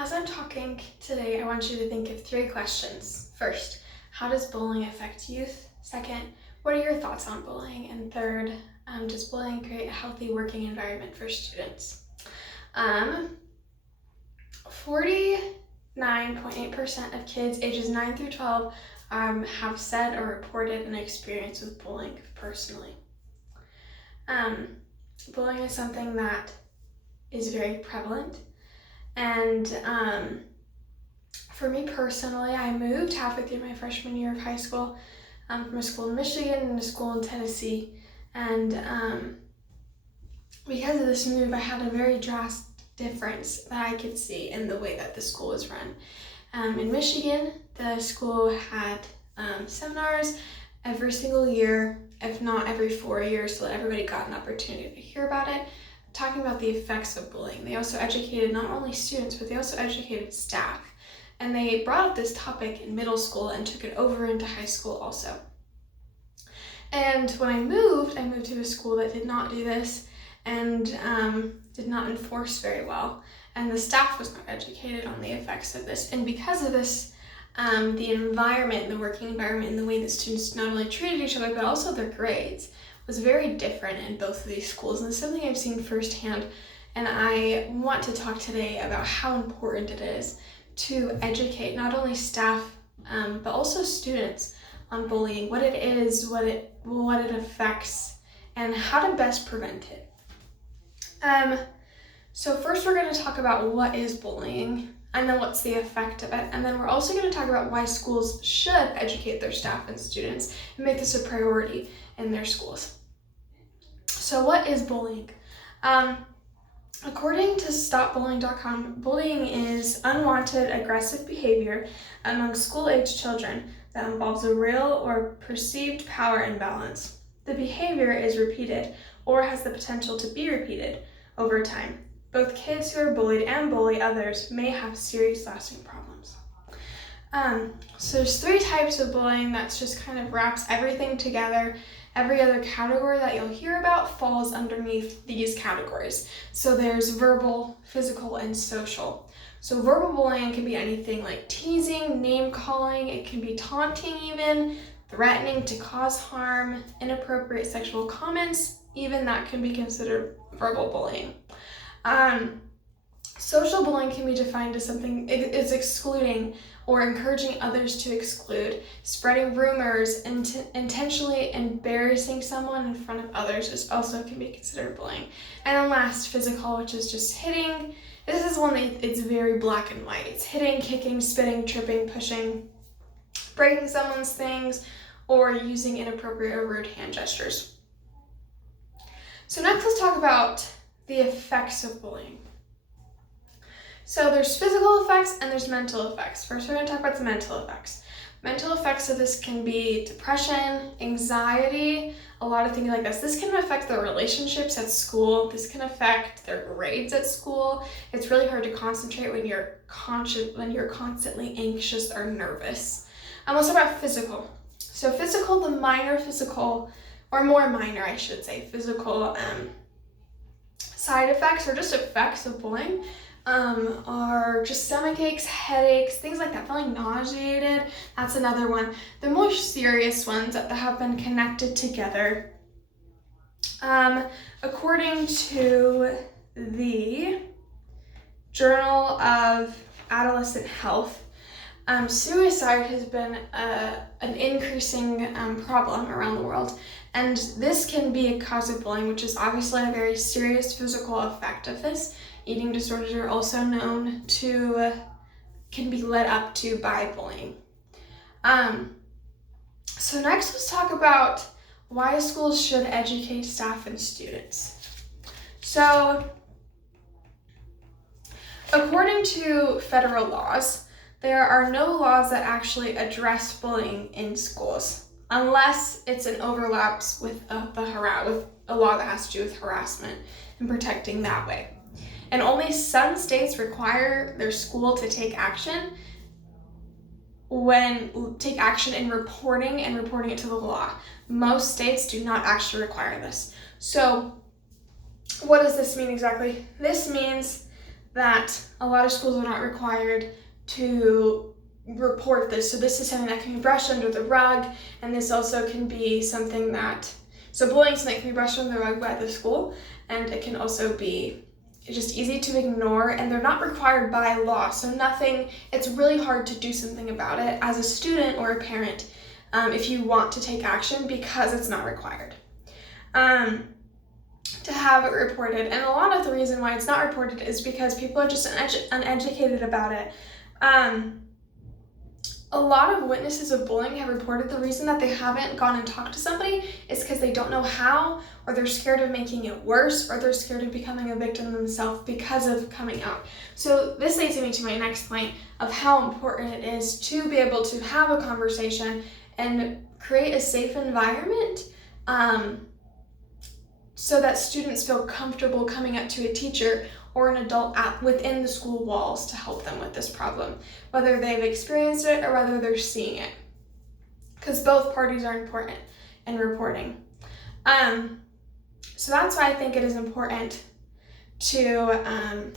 As I'm talking today, I want you to think of 3 questions. First, how does bullying affect youth? Second, what are your thoughts on bullying? And third, does bullying create a healthy working environment for students? 49.8% of kids ages 9 through 12 have said or reported an experience with bullying personally. Bullying is something that is very prevalent. And for me personally, I moved halfway through my freshman year of high school from a school in Michigan and a school in Tennessee. And because of this move, I had a very drastic difference that I could see in the way that the school was run. In Michigan, the school had seminars every single year, if not every 4 years, so that everybody got an opportunity to hear about it, talking about the effects of bullying. They also educated not only students, but they also educated staff. And they brought up this topic in middle school and took it over into high school also. And when I moved to a school that did not do this and did not enforce very well. And the staff was not educated on the effects of this. And because of this, the environment, the working environment, and the way that students not only treated each other, but also their grades was very different in both of these schools. And it's something I've seen firsthand. And I want to talk today about how important it is to educate not only staff, but also students on bullying, what it is, what it affects, and how to best prevent it. So first we're going to talk about what is bullying, and then what's the effect of it. And then we're also going to talk about why schools should educate their staff and students and make this a priority in their schools. So what is bullying? According to StopBullying.com, bullying is unwanted aggressive behavior among school-aged children that involves a real or perceived power imbalance. The behavior is repeated or has the potential to be repeated over time. Both kids who are bullied and bully others may have serious lasting problems. So there's 3 types of bullying that just kind of wraps everything together. Every other category that you'll hear about falls underneath these categories. So there's verbal, physical, and social. So verbal bullying can be anything like teasing, name calling, it can be taunting even, threatening to cause harm, inappropriate sexual comments, even that can be considered verbal bullying. Social bullying can be defined as something is excluding or encouraging others to exclude. Spreading rumors, intentionally embarrassing someone in front of others is also can be considered bullying. And then last, physical, which is just hitting. This is one that it's very black and white. It's hitting, kicking, spitting, tripping, pushing, breaking someone's things, or using inappropriate or rude hand gestures. So next let's talk about the effects of bullying. So there's physical effects and there's mental effects. First, we're going to talk about the mental effects. Mental effects of this can be depression, anxiety, a lot of things like this. This can affect their relationships at school. This can affect their grades at school. It's really hard to concentrate when you're constantly anxious or nervous. Let's talk about physical. So physical, the minor physical, or more minor, I should say, physical side effects or just effects of bullying are just stomach aches, headaches, things like that, feeling nauseated. That's another one. The more serious ones that have been connected together. According to the Journal of Adolescent Health, suicide has been an increasing problem around the world. And this can be a cause of bullying, which is obviously a very serious physical effect of this. Eating disorders are also known to, can be led up to by bullying. So next let's talk about why schools should educate staff and students. So according to federal laws, there are no laws that actually address bullying in schools unless it's an overlaps with with a law that has to do with harassment and protecting that way. And only some states require their school to take action in reporting it to the law. Most states do not actually require this. So what does this mean exactly? This means that a lot of schools are not required to report this. So this is something that can be brushed under the rug, and this also can be something that, so bullying is something that can be brushed under the rug by the school, and it can also be just easy to ignore, and they're not required by law. So it's really hard to do something about it as a student or a parent if you want to take action, because it's not required to have it reported. And a lot of the reason why it's not reported is because people are just uneducated about it. A lot of witnesses of bullying have reported the reason that they haven't gone and talked to somebody is because they don't know how, or they're scared of making it worse, or they're scared of becoming a victim themselves because of coming out. So this leads me to my next point of how important it is to be able to have a conversation and create a safe environment so that students feel comfortable coming up to a teacher or an adult within the school walls to help them with this problem, whether they've experienced it or whether they're seeing it, because both parties are important in reporting. So that's why I think it is important to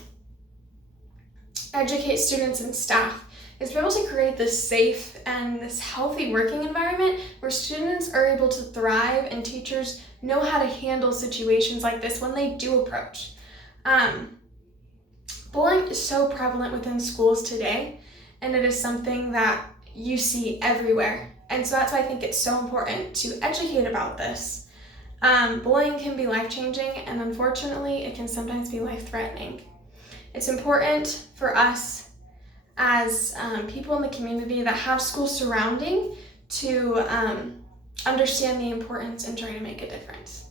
educate students and staff, is to be able to create this safe and this healthy working environment where students are able to thrive and teachers know how to handle situations like this when they do approach. Bullying is so prevalent within schools today, and it is something that you see everywhere. And so that's why I think it's so important to educate about this. Bullying can be life-changing, and unfortunately, it can sometimes be life-threatening. It's important for us as people in the community that have schools surrounding to understand the importance and try to make a difference.